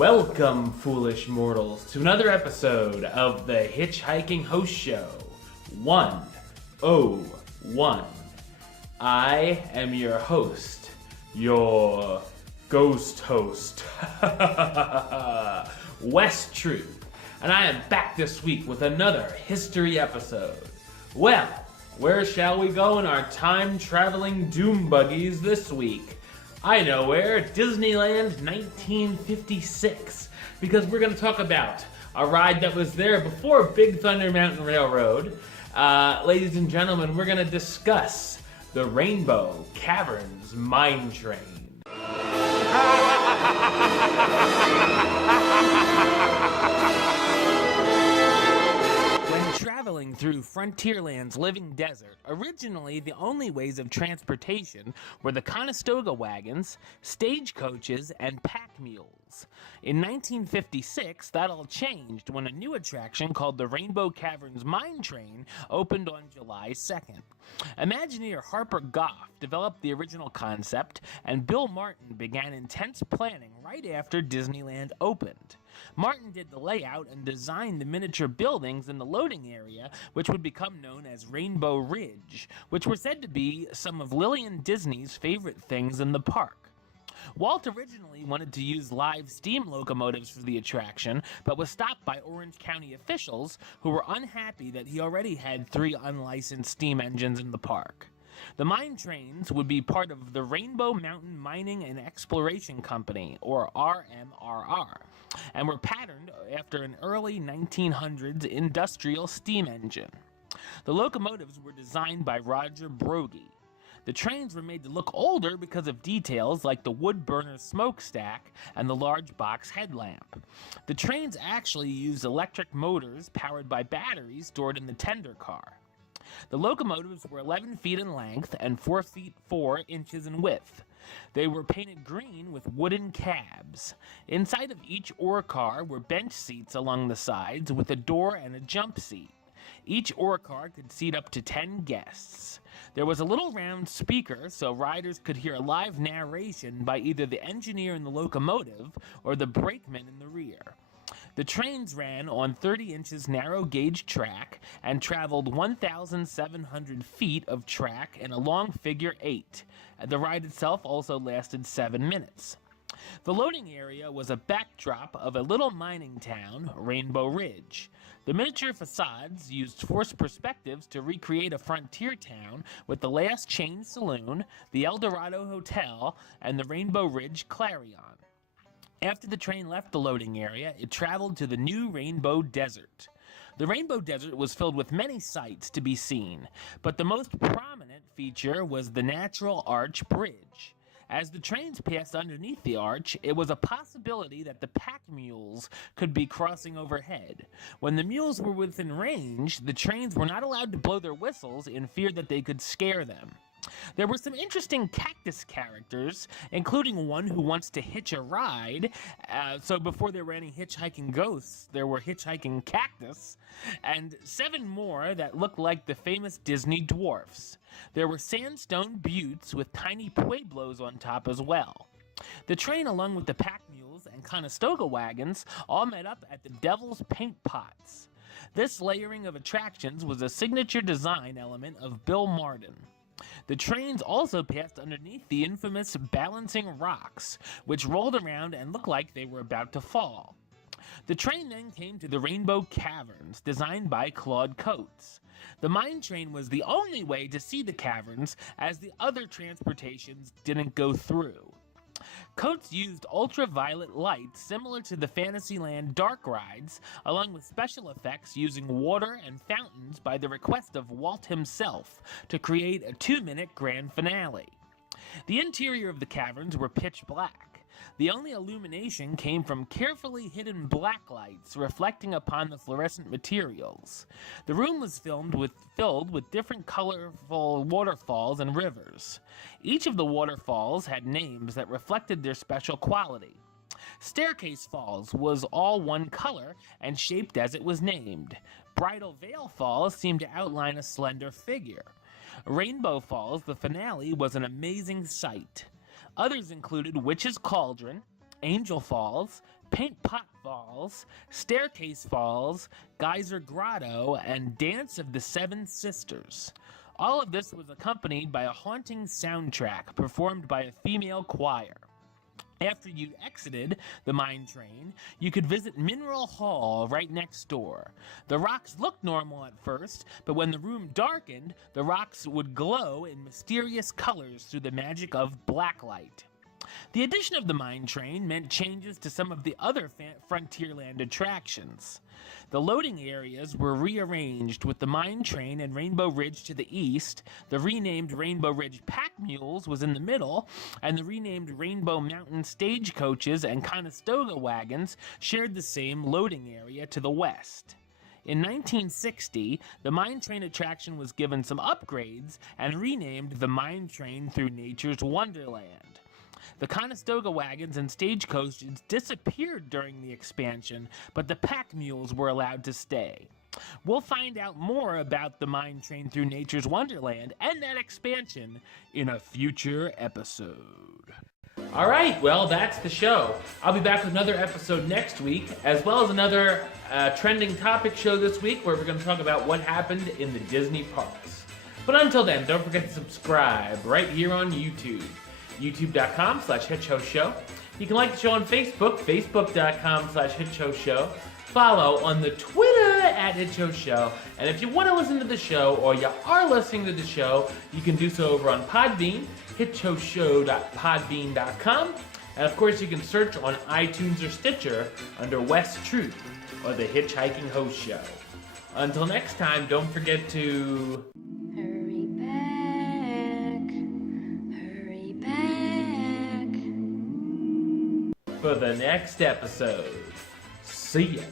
Welcome, foolish mortals, to another episode of the HitchHiking Hosts Show 101. I am your host, your ghost host, West Truth, and I am back this week with another history episode. Well, where shall we go in our time-traveling doom buggies this week? I know where, Disneyland 1956, because we're going to talk about a ride that was there before Big Thunder Mountain Railroad. Ladies and gentlemen, we're going to discuss the Rainbow Caverns Mine Train. Traveling through Frontierland's living desert, originally the only ways of transportation were the Conestoga wagons, stagecoaches, and pack mules. In 1956, that all changed when a new attraction called the Rainbow Caverns Mine Train opened on July 2nd. Imagineer Harper Goff developed the original concept, and Bill Martin began intense planning right after Disneyland opened. Martin did the layout and designed the miniature buildings in the loading area, which would become known as Rainbow Ridge, which were said to be some of Lillian Disney's favorite things in the park. Walt originally wanted to use live steam locomotives for the attraction, but was stopped by Orange County officials who were unhappy that he already had 3 unlicensed steam engines in the park. The mine trains would be part of the Rainbow Mountain Mining and Exploration Company, or RMRR, and were patterned after an early 1900s industrial steam engine. The locomotives were designed by Roger Broggie. The trains were made to look older because of details like the wood burner smokestack and the large box headlamp. The trains actually used electric motors powered by batteries stored in the tender car. The locomotives were 11 feet in length and 4 feet 4 inches in width. They were painted green with wooden cabs. Inside of each ore car were bench seats along the sides with a door and a jump seat. Each ore car could seat up to 10 guests. There was a little round speaker so riders could hear live narration by either the engineer in the locomotive or the brakeman in the rear. The trains ran on 30 inches narrow gauge track and traveled 1,700 feet of track in a long figure 8. The ride itself also lasted 7 minutes. The loading area was a backdrop of a little mining town, Rainbow Ridge. The miniature facades used forced perspectives to recreate a frontier town with the Last Chain Saloon, the El Dorado Hotel, and the Rainbow Ridge Clarion. After the train left the loading area, it traveled to the new Rainbow Desert. The Rainbow Desert was filled with many sights to be seen, but the most prominent feature was the Natural Arch Bridge. As the trains passed underneath the arch, it was a possibility that the pack mules could be crossing overhead. When the mules were within range, the trains were not allowed to blow their whistles in fear that they could scare them. There were some interesting cactus characters, including one who wants to hitch a ride. So before there were any hitchhiking ghosts, there were hitchhiking cactus, and 7 more that looked like the famous Disney dwarfs. There were sandstone buttes with tiny pueblos on top as well. The train, along with the pack mules and Conestoga wagons, all met up at the Devil's Paint Pots. This layering of attractions was a signature design element of Bill Martin. The trains also passed underneath the infamous balancing rocks, which rolled around and looked like they were about to fall. The train then came to the Rainbow Caverns, designed by Claude Coates. The mine train was the only way to see the caverns, as the other transportations didn't go through. Coates used ultraviolet light similar to the Fantasyland dark rides, along with special effects using water and fountains by the request of Walt himself to create a 2-minute grand finale. The interior of the caverns were pitch black. The only illumination came from carefully hidden black lights reflecting upon the fluorescent materials. The room was filled with different colorful waterfalls and rivers. Each of the waterfalls had names that reflected their special quality. Staircase Falls was all one color and shaped as it was named. Bridal Veil Falls seemed to outline a slender figure. Rainbow Falls, the finale, was an amazing sight. Others included Witch's Cauldron, Angel Falls, Paint Pot Falls, Staircase Falls, Geyser Grotto, and Dance of the Seven Sisters. All of this was accompanied by a haunting soundtrack performed by a female choir. After you exited the mine train, you could visit Mineral Hall right next door. The rocks looked normal at first, but when the room darkened, the rocks would glow in mysterious colors through the magic of blacklight. The addition of the mine train meant changes to some of the other Frontierland attractions. The loading areas were rearranged with the mine train and Rainbow Ridge to the east, the renamed Rainbow Ridge Pack Mules was in the middle, and the renamed Rainbow Mountain stagecoaches and Conestoga wagons shared the same loading area to the west. In 1960, the mine train attraction was given some upgrades and renamed the Mine Train Through Nature's Wonderland. The Conestoga wagons and stagecoaches disappeared during the expansion, but the pack mules were allowed to stay. We'll find out more about the Mine Train Through Nature's Wonderland and that expansion in a future episode. All right, well, that's the show. I'll be back with another episode next week, as well as another trending topic show this week where we're going to talk about what happened in the Disney parks. But until then, don't forget to subscribe right here on YouTube. youtube.com/HitchHostShow. You can like the show on Facebook, facebook.com/HitchHostShow. Follow on the Twitter @HitchHostShow. And if you want to listen to the show, or you are listening to the show, you can do so over on Podbean, hitchhostshow.podbean.com. And of course, you can search on iTunes or Stitcher under West Truth or the Hitchhiking Host Show. Until next time, don't forget to... for the next episode. See ya.